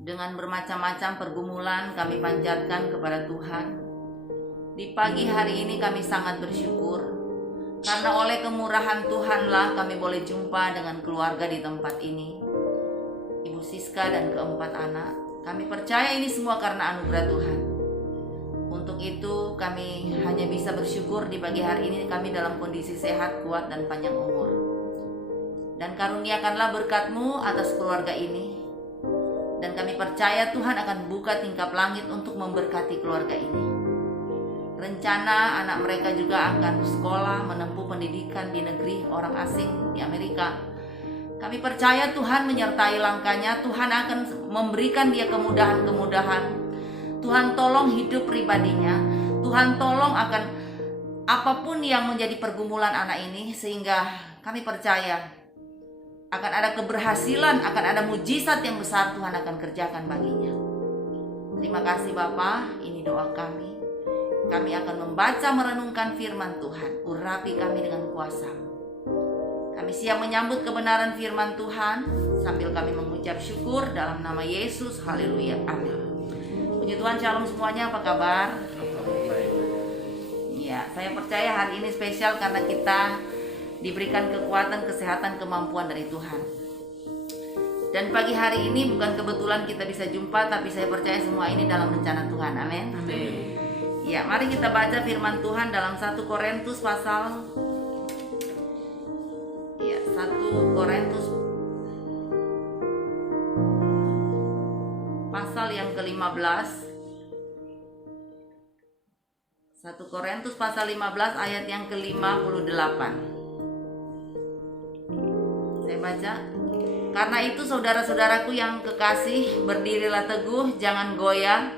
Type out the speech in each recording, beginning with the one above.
dengan bermacam-macam pergumulan kami panjatkan kepada Tuhan. Di pagi hari ini kami sangat bersyukur karena oleh kemurahan Tuhanlah kami boleh jumpa dengan keluarga di tempat ini. Ibu Siska dan keempat anak, kami percaya ini semua karena anugerah Tuhan. Untuk itu kami hanya bisa bersyukur di pagi hari ini kami dalam kondisi sehat, kuat, dan panjang umur. Dan karuniakanlah berkat-Mu atas keluarga ini. Dan kami percaya Tuhan akan buka tingkap langit untuk memberkati keluarga ini. Rencana anak mereka juga akan sekolah, menempuh pendidikan di negeri orang asing di Amerika. Kami percaya Tuhan menyertai langkahnya. Tuhan akan memberikan dia kemudahan-kemudahan. Tuhan tolong hidup pribadinya. Tuhan tolong akan apapun yang menjadi pergumulan anak ini, sehingga kami percaya akan ada keberhasilan, akan ada mujizat yang besar Tuhan akan kerjakan baginya. Terima kasih Bapa, ini doa kami. Kami akan membaca merenungkan firman Tuhan. Urapi kami dengan kuasa-Mu. Kami siap menyambut kebenaran firman Tuhan sambil kami mengucap syukur dalam nama Yesus. Haleluya, amin. Puji Tuhan, shalom semuanya, apa kabar? Ya, saya percaya hari ini spesial karena kita diberikan kekuatan, kesehatan, kemampuan dari Tuhan. Dan pagi hari ini bukan kebetulan kita bisa jumpa, tapi saya percaya semua ini dalam rencana Tuhan. Amin. Amin. Ya, mari kita baca firman Tuhan dalam 1 Korintus pasal 1 Korintus pasal yang ke-15. 1 Korintus pasal 15 ayat yang ke-58. Saya baca. Karena itu saudara-saudaraku yang kekasih, berdirilah teguh, jangan goyah,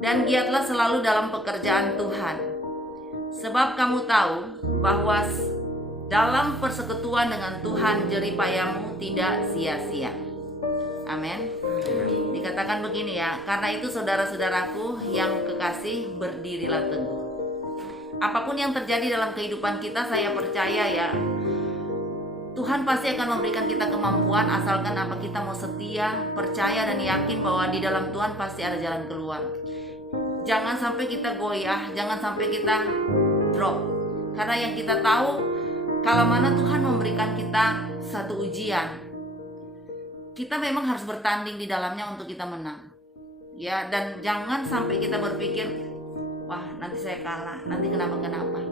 dan giatlah selalu dalam pekerjaan Tuhan. Sebab kamu tahu bahwa dalam persekutuan dengan Tuhan jeripayamu tidak sia-sia. Amin. Dikatakan begini ya, karena itu saudara-saudaraku yang kekasih, berdirilah teguh. Apapun yang terjadi dalam kehidupan kita, saya percaya ya, Tuhan pasti akan memberikan kita kemampuan asalkan apa kita mau setia, percaya dan yakin bahwa di dalam Tuhan pasti ada jalan keluar. Jangan sampai kita goyah, jangan sampai kita drop. Karena yang kita tahu, kalau mana Tuhan memberikan kita satu ujian, kita memang harus bertanding di dalamnya untuk kita menang. Ya, dan jangan sampai kita berpikir, wah nanti saya kalah, nanti kenapa-kenapa.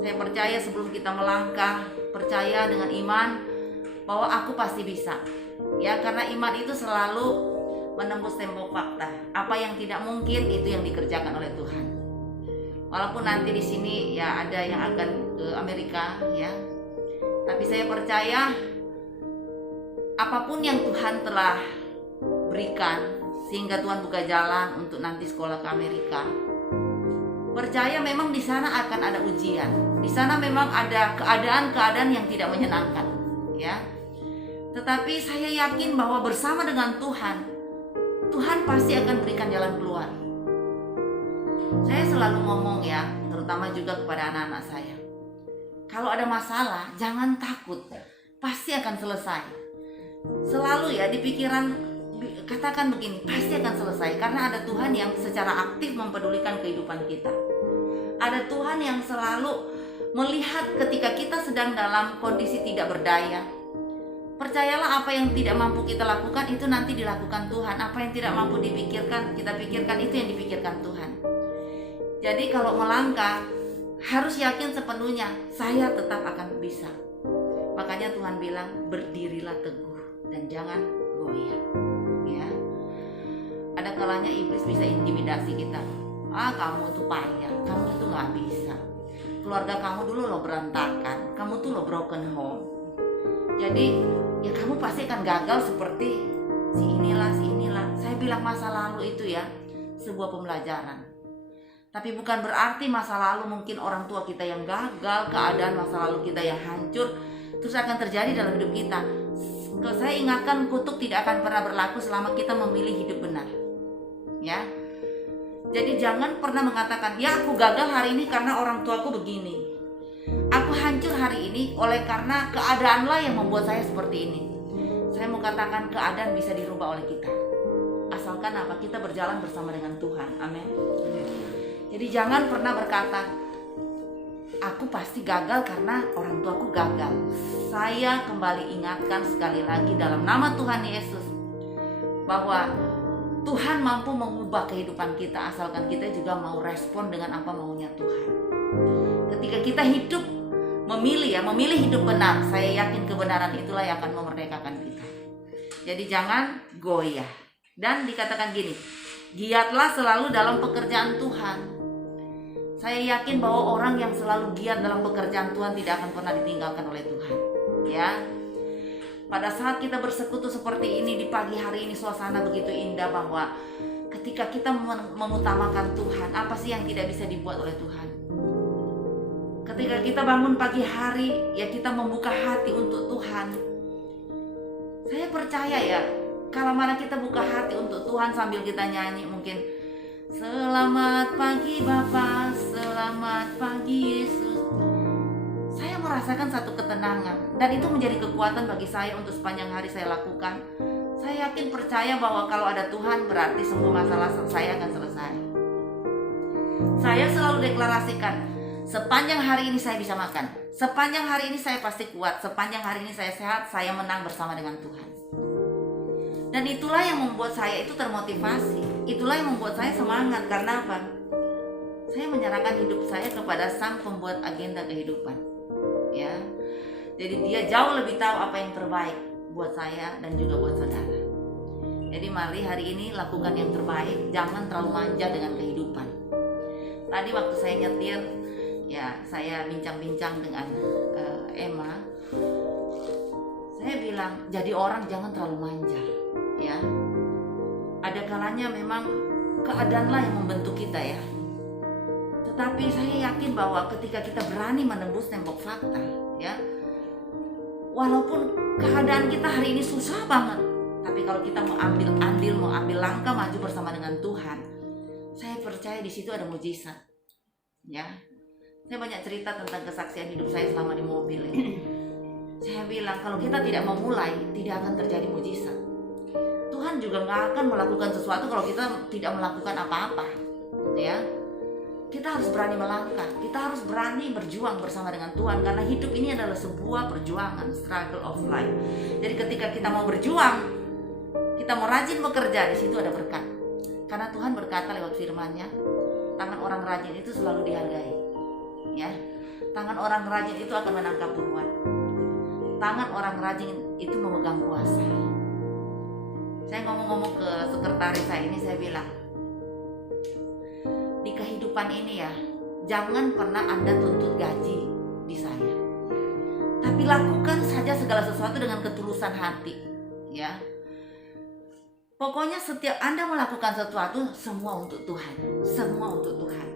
Saya percaya sebelum kita melangkah, percaya dengan iman bahwa aku pasti bisa. Ya, karena iman itu selalu menembus tembok fakta. Apa yang tidak mungkin itu yang dikerjakan oleh Tuhan. Walaupun nanti di sini ya ada yang akan ke Amerika ya. Tapi saya percaya apapun yang Tuhan telah berikan sehingga Tuhan buka jalan untuk nanti sekolah ke Amerika. Percaya memang di sana akan ada ujian. Di sana memang ada keadaan-keadaan yang tidak menyenangkan, ya. Tetapi saya yakin bahwa bersama dengan Tuhan, Tuhan pasti akan berikan jalan keluar. Saya selalu ngomong ya, terutama juga kepada anak-anak saya. Kalau ada masalah, jangan takut. Pasti akan selesai. Selalu ya di pikiran katakan begini, pasti akan selesai karena ada Tuhan yang secara aktif mempedulikan kehidupan kita. Ada Tuhan yang selalu melihat ketika kita sedang dalam kondisi tidak berdaya. Percayalah apa yang tidak mampu kita lakukan itu nanti dilakukan Tuhan. Apa yang tidak mampu kita pikirkan itu yang dipikirkan Tuhan. Jadi kalau melangkah harus yakin sepenuhnya saya tetap akan bisa. Makanya Tuhan bilang berdirilah teguh dan jangan goyah. Ya. Ada kalanya iblis bisa intimidasi kita. Kamu tuh payah, kamu tuh nggak bisa. Keluarga kamu dulu lo berantakan, kamu tuh lo broken home. Jadi ya kamu pasti akan gagal seperti si inilah. Saya bilang masa lalu itu ya sebuah pembelajaran. Tapi bukan berarti masa lalu mungkin orang tua kita yang gagal, keadaan masa lalu kita yang hancur terus akan terjadi dalam hidup kita. Saya ingatkan kutuk tidak akan pernah berlaku selama kita memilih hidup benar. Ya. Jadi jangan pernah mengatakan, ya aku gagal hari ini karena orang tuaku begini. Aku hancur hari ini oleh karena keadaanlah yang membuat saya seperti ini. Saya mau katakan keadaan bisa dirubah oleh kita. asalkan apa? Kita berjalan bersama dengan Tuhan. Amin. Jadi jangan pernah berkata, aku pasti gagal karena orang tuaku gagal. Saya kembali ingatkan sekali lagi dalam nama Tuhan Yesus bahwa Tuhan mampu mengubah kehidupan kita asalkan kita juga mau respon dengan apa maunya Tuhan. Ketika kita hidup memilih hidup benar, saya yakin kebenaran itulah yang akan memerdekakan kita. Jadi jangan goyah. Dan dikatakan gini, giatlah selalu dalam pekerjaan Tuhan. Saya yakin bahwa orang yang selalu giat dalam pekerjaan Tuhan tidak akan pernah ditinggalkan oleh Tuhan. Ya. Pada saat kita bersekutu seperti ini di pagi hari ini, suasana begitu indah bahwa ketika kita mengutamakan Tuhan, apa sih yang tidak bisa dibuat oleh Tuhan? Ketika kita bangun pagi hari, ya kita membuka hati untuk Tuhan. Saya percaya ya, kalau mana kita buka hati untuk Tuhan sambil kita nyanyi mungkin selamat pagi Bapa, selamat pagi Yesus. Saya merasakan satu ketenangan dan itu menjadi kekuatan bagi saya untuk sepanjang hari saya lakukan. Saya yakin percaya bahwa kalau ada Tuhan berarti semua masalah saya akan selesai. Saya selalu deklarasikan, sepanjang hari ini saya bisa makan, sepanjang hari ini saya pasti kuat, sepanjang hari ini saya sehat, saya menang bersama dengan Tuhan. Dan itulah yang membuat saya itu termotivasi, itulah yang membuat saya semangat. Karena apa? Saya menyerahkan hidup saya kepada Sang Pembuat agenda kehidupan. Ya, jadi Dia jauh lebih tahu apa yang terbaik buat saya dan juga buat saudara. Jadi mari hari ini lakukan yang terbaik, jangan terlalu manja dengan kehidupan. Tadi waktu saya nyetir, ya saya bincang-bincang dengan Emma, saya bilang jadi orang jangan terlalu manja. Ya, ada kalanya memang keadaanlah yang membentuk kita ya. Tetapi saya yakin bahwa ketika kita berani menembus tembok fakta, ya, walaupun keadaan kita hari ini susah banget, tapi kalau kita mau ambil andil, mau ambil langkah maju bersama dengan Tuhan, saya percaya di situ ada mujizat. Ya, saya banyak cerita tentang kesaksian hidup saya selama di mobil ini. Saya bilang kalau kita tidak memulai, tidak akan terjadi mujizat. Tuhan juga nggak akan melakukan sesuatu kalau kita tidak melakukan apa-apa. Ya, kita harus berani melangkah, kita harus berani berjuang bersama dengan Tuhan karena hidup ini adalah sebuah perjuangan, struggle of life. Jadi ketika kita mau berjuang, kita mau rajin bekerja, di situ ada berkat. Karena Tuhan berkata lewat firman-Nya, tangan orang rajin itu selalu dihargai. Ya, tangan orang rajin itu akan menangkap buruan. Tangan orang rajin itu memegang kuasa. Saya ngomong-ngomong ke sekretaris saya ini, saya bilang, di kehidupan ini ya, jangan pernah Anda tuntut gaji di saya. Tapi lakukan saja segala sesuatu dengan ketulusan hati, ya. Pokoknya setiap Anda melakukan sesuatu, semua untuk Tuhan, semua untuk Tuhan.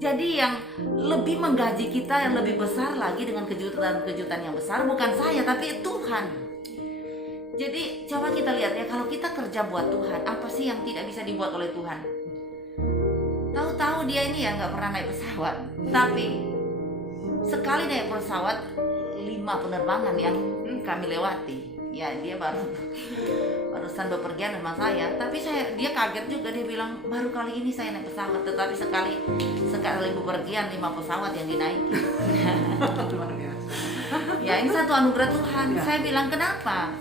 Jadi yang lebih menggaji kita, yang lebih besar lagi dengan kejutan-kejutan yang besar, bukan saya, tapi Tuhan. Jadi coba kita lihat ya, kalau kita kerja buat Tuhan, apa sih yang tidak bisa dibuat oleh Tuhan? Tahu-tahu dia ini ya nggak pernah naik pesawat, tapi sekali naik pesawat 5 penerbangan yang kami lewati. Ya, dia barusan bepergian sama saya, tapi dia kaget juga, dia bilang baru kali ini saya naik pesawat, tetapi sekali bepergian 5 pesawat yang dinaiki. Ya, ini satu anugerah Tuhan. Ya. Saya bilang kenapa?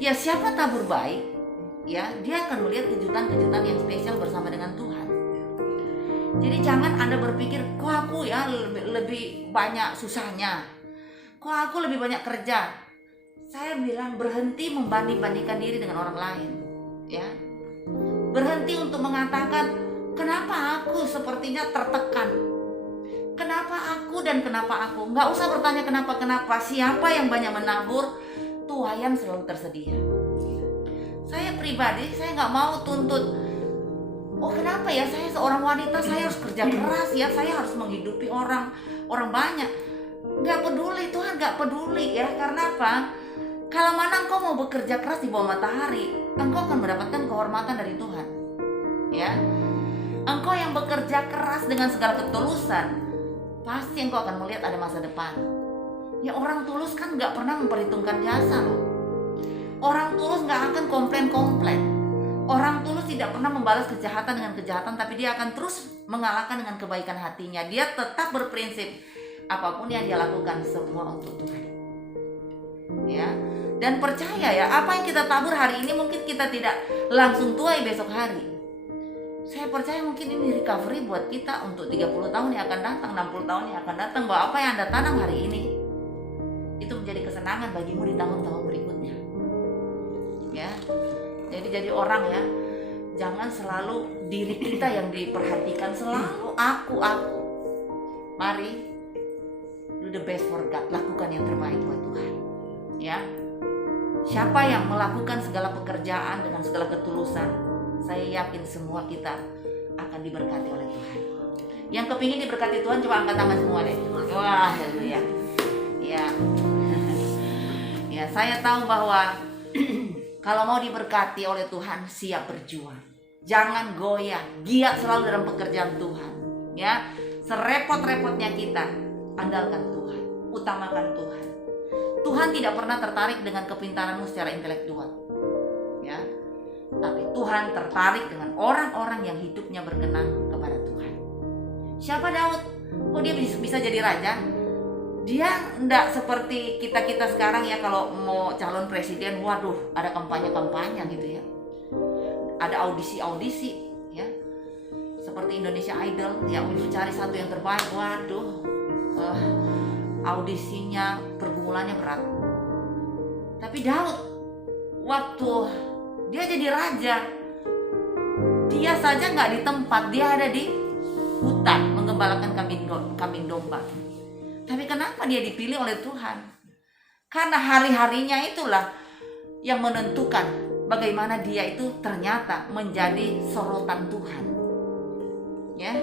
Ya siapa tabur baik, ya dia akan melihat kejutan-kejutan yang spesial bersama dengan Tuhan. Jadi jangan Anda berpikir, kok aku ya lebih banyak susahnya, kok aku lebih banyak kerja. Saya bilang berhenti membanding-bandingkan diri dengan orang lain, ya. Berhenti untuk mengatakan kenapa aku sepertinya tertekan, kenapa aku dan kenapa aku. Nggak usah bertanya kenapa. Siapa yang banyak menabur, tuayan selalu tersedia. Saya pribadi, saya nggak mau tuntut, oh kenapa ya saya seorang wanita, saya harus kerja keras ya, saya harus menghidupi orang banyak. Nggak peduli, Tuhan nggak peduli ya. Karena apa? Kalau mana engkau mau bekerja keras di bawah matahari, engkau akan mendapatkan kehormatan dari Tuhan. Ya, engkau yang bekerja keras dengan segala ketulusan, pasti engkau akan melihat ada masa depan. Ya, orang tulus kan nggak pernah memperhitungkan jasa loh. Orang tulus nggak akan komplain. Orang tulus tidak pernah membalas kejahatan dengan kejahatan, tapi dia akan terus mengalahkan dengan kebaikan hatinya. Dia tetap berprinsip apapun yang dia lakukan semua untuk Tuhan. Ya. Dan percaya ya, apa yang kita tabur hari ini mungkin kita tidak langsung tuai besok hari. Saya percaya mungkin ini recovery buat kita untuk 30 tahun yang akan datang, 60 tahun yang akan datang, bahwa apa yang Anda tanam hari ini itu menjadi kesenangan bagimu di tahun-tahun berikutnya. Ya. Jadi orang ya, jangan selalu diri kita yang diperhatikan, selalu aku. Mari do the best for God, lakukan yang terbaik buat Tuhan. Ya. Siapa yang melakukan segala pekerjaan dengan segala ketulusan, saya yakin semua kita akan diberkati oleh Tuhan. Yang kepingin diberkati Tuhan coba angkat tangan semua deh. Wah, haleluya. Ya. Ya, saya tahu bahwa kalau mau diberkati oleh Tuhan, siap berjuang. Jangan goyah, giat selalu dalam pekerjaan Tuhan. Ya, serepot-repotnya kita, andalkan Tuhan, utamakan Tuhan. Tuhan tidak pernah tertarik dengan kepintaranmu secara intelektual. Ya. Tapi Tuhan tertarik dengan orang-orang yang hidupnya berkenan kepada Tuhan. Siapa Daud? Kok dia bisa jadi raja? Dia enggak seperti kita sekarang ya, kalau mau calon presiden, waduh, ada kampanye gitu ya. Ada audisi ya. Seperti Indonesia Idol ya, untuk cari satu yang terbaik, waduh. Audisinya, pergumulannya berat. Tapi Daud, waktu dia jadi raja, dia saja nggak di tempat, dia ada di hutan menggembalakan kambing domba. Tapi kenapa dia dipilih oleh Tuhan? Karena hari-harinya itulah yang menentukan bagaimana dia itu ternyata menjadi sorotan Tuhan. Ya.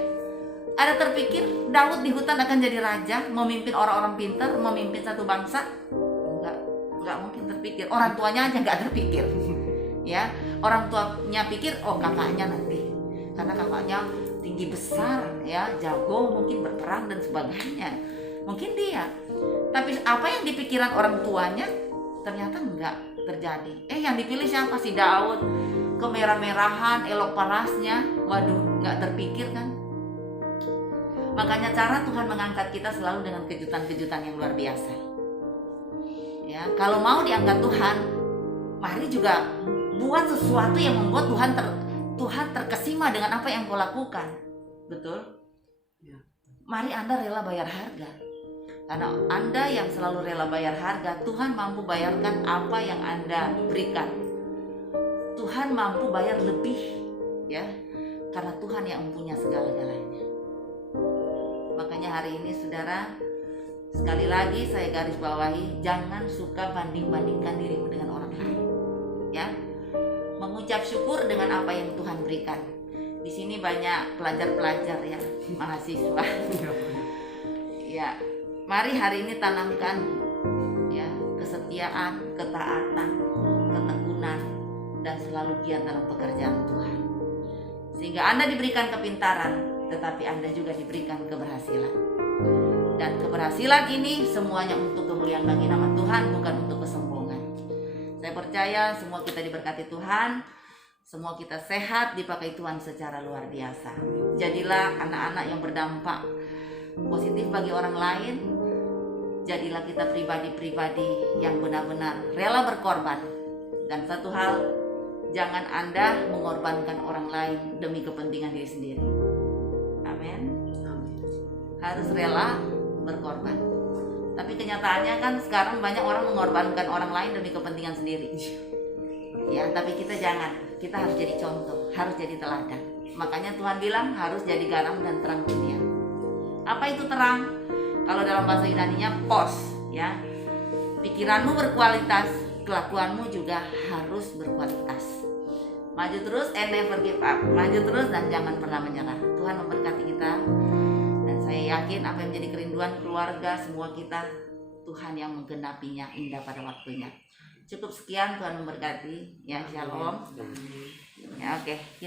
Ada terpikir Daud di hutan akan jadi raja, memimpin orang-orang pintar, memimpin satu bangsa? Enggak mungkin terpikir. Orang tuanya aja enggak terpikir. Ya, orang tuanya pikir oh kakaknya nanti. Karena kakaknya tinggi besar ya, jago, mungkin berperang dan sebagainya. Mungkin dia. Tapi apa yang dipikiran orang tuanya ternyata enggak terjadi. Yang dipilih siapa? Si Daud. Kemerah-merahan, elok parasnya. Waduh, enggak terpikir kan? Makanya cara Tuhan mengangkat kita selalu dengan kejutan-kejutan yang luar biasa. Ya, kalau mau diangkat Tuhan, mari juga buat sesuatu yang membuat Tuhan terkesima dengan apa yang kau lakukan. Betul? Mari Anda rela bayar harga. Karena Anda yang selalu rela bayar harga, Tuhan mampu bayarkan apa yang Anda berikan. Tuhan mampu bayar lebih, ya, karena Tuhan yang mempunyai segala-galanya. Makanya hari ini saudara, sekali lagi saya garis bawahi, jangan suka banding-bandingkan dirimu dengan orang lain. Ya, mengucap syukur dengan apa yang Tuhan berikan. Di sini banyak pelajar-pelajar ya, mahasiswa. Ya. Mari hari ini tanamkan ya kesetiaan, ketaatan, ketekunan, dan selalu giat dalam pekerjaan Tuhan. Sehingga Anda diberikan kepintaran, tetapi Anda juga diberikan keberhasilan. Dan keberhasilan ini semuanya untuk kemuliaan bagi nama Tuhan, bukan untuk kesombongan. Saya percaya semua kita diberkati Tuhan, semua kita sehat, dipakai Tuhan secara luar biasa. Jadilah anak-anak yang berdampak positif bagi orang lain. Jadilah kita pribadi-pribadi yang benar-benar rela berkorban. Dan satu hal, jangan Anda mengorbankan orang lain demi kepentingan diri sendiri. Amin. Harus rela berkorban. Tapi kenyataannya kan sekarang banyak orang mengorbankan orang lain demi kepentingan sendiri. Ya, tapi kita jangan. Kita harus jadi contoh, harus jadi teladan. Makanya Tuhan bilang harus jadi garam dan terang dunia. Apa itu terang? Kalau dalam bahasa Yunaninya pos, ya. Pikiranmu berkualitas, kelakuanmu juga harus berkualitas. Maju terus and never give up. Maju terus dan jangan pernah menyerah. Tuhan memberkati kita. Dan saya yakin apa yang menjadi kerinduan keluarga semua kita, Tuhan yang menggenapinya indah pada waktunya. Cukup sekian, Tuhan memberkati. Ya, shalom. Ya, oke.